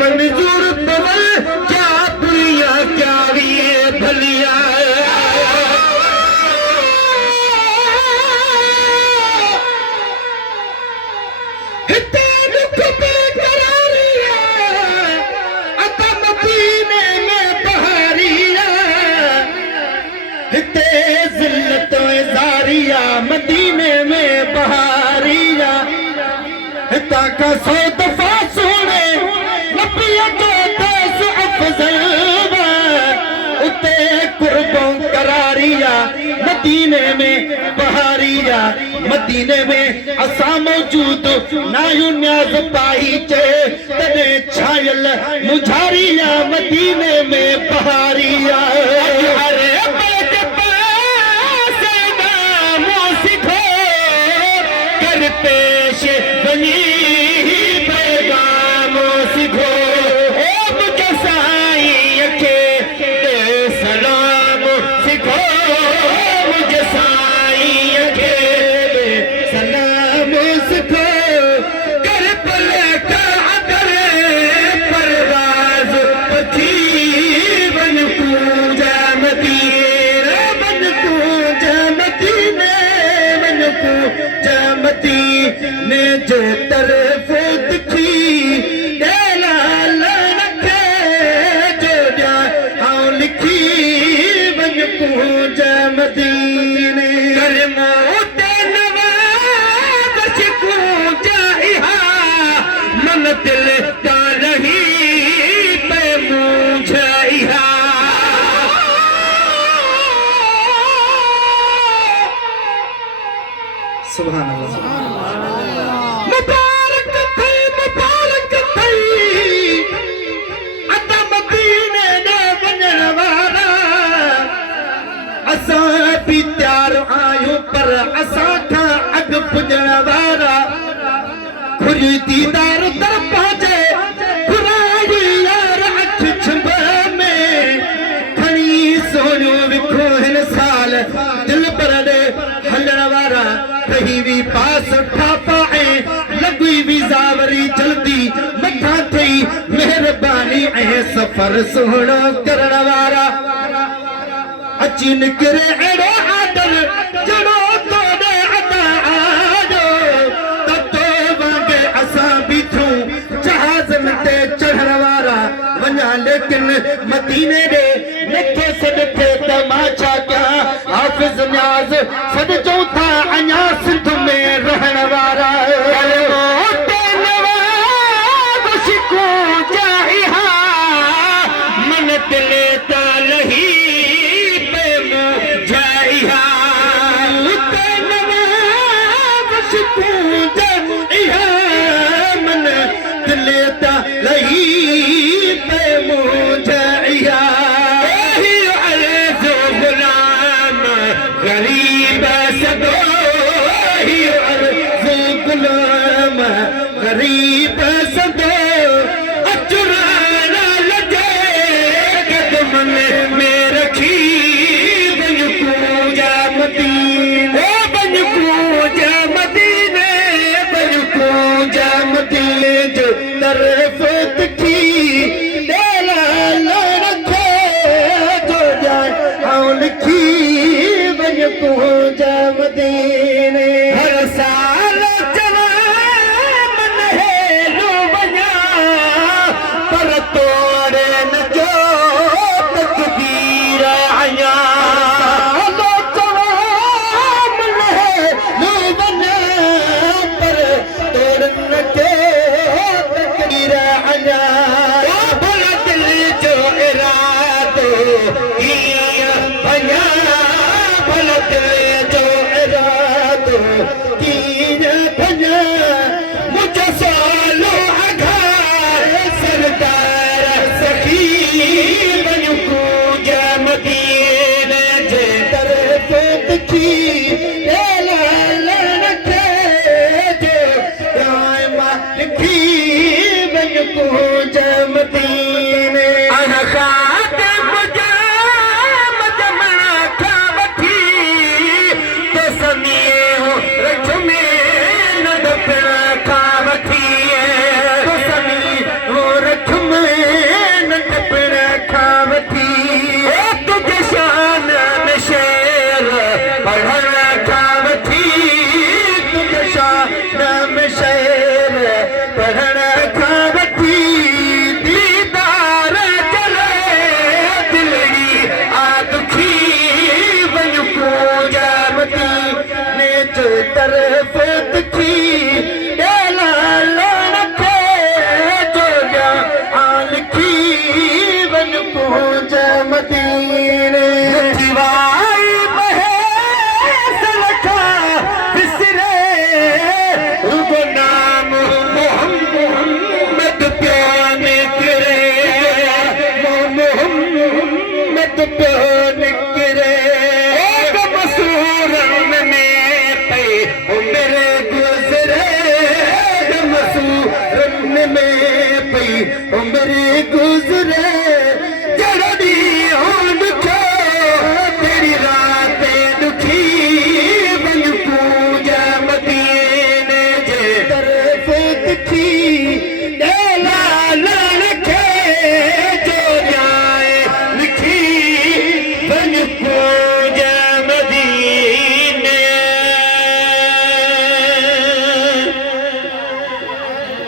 मंजूर पवल क्या दुनिया क्या रे भलिया हिते दुख बेकरारिया अता मदीने में बहारिया हिते जिल्लत ज़ारिया मदीने में बहारिया हिता का 100 दफा सोने नबिया तो दस अफजल उते कुर्बों करारिया मदीने में बहारिया मदीने में असा मौजूद नायु न्याज पाई चे तने छायल मुझारिया मदीने में बहारिया अरे बैठ पासे नामो सिखो कर पेश बनी पैगामो सिखो ओ मुझे साईं के सलाम सिखो मुझे साईं के सलाम सिखो कर पले का अदर परवाज पथी बन पूजा मदीने बन पूजा मदीने बन पूजा मदीने जो तरफ दिखी देला लखे जो जा हाँ लिखी बन पूजा मदीने कर मोते नवाज पूजा इहा मन दिल का नहीं पे मुझे इहा सुभान अल्लाह मुबारक थई अता मदीने ने वञण वारा असां भी तैयार आहियूं पर असां खां अॻु पुॼण वारा खुरी दीदार दर पहुचे घुराई यार अख छिंभ में खणी सोनियो विखो हिन साल दिल पर ॾे हलण वारा कहीं भी पास ठा पाए लगी भी जावरी जल्दी मथा थई मेहरबानी ऐं सफर सुहिणो करण वारा अची निकिरे अहिड़ो आदर जहिड़ो तोॾे अदा आयो त तो वांगे असां भी थियूं जहाज़नि ते चढ़ण वारा वञा लेकिन मदीने ॾे नथे सॾ थे त मां छा कयां हाफ़िज़ न्याज़ सॾ चऊं था अञा सिंध में रहण वारा मन दिले ता लही पे मुझाइहा मन दिले ता लही पे मुझाइहा गुलाम गरीब सदो गुलाम गरीब सदो अचुराना लगे कदमन में रखी बन पूजा मदीने बन पूजा मदीने बन पूजा मदीने जो तरफ दिखी डेला रखे जो जाए हाँ लिखी बन पूजा मदीने हर साल पर तोड़े न जो तकदीर आया पर तोड़ न के तकदीर आया भला दिल जो इरादो किया भया भला दिल जो इरादो किया भया मुझे सालो सरदार सखी चुप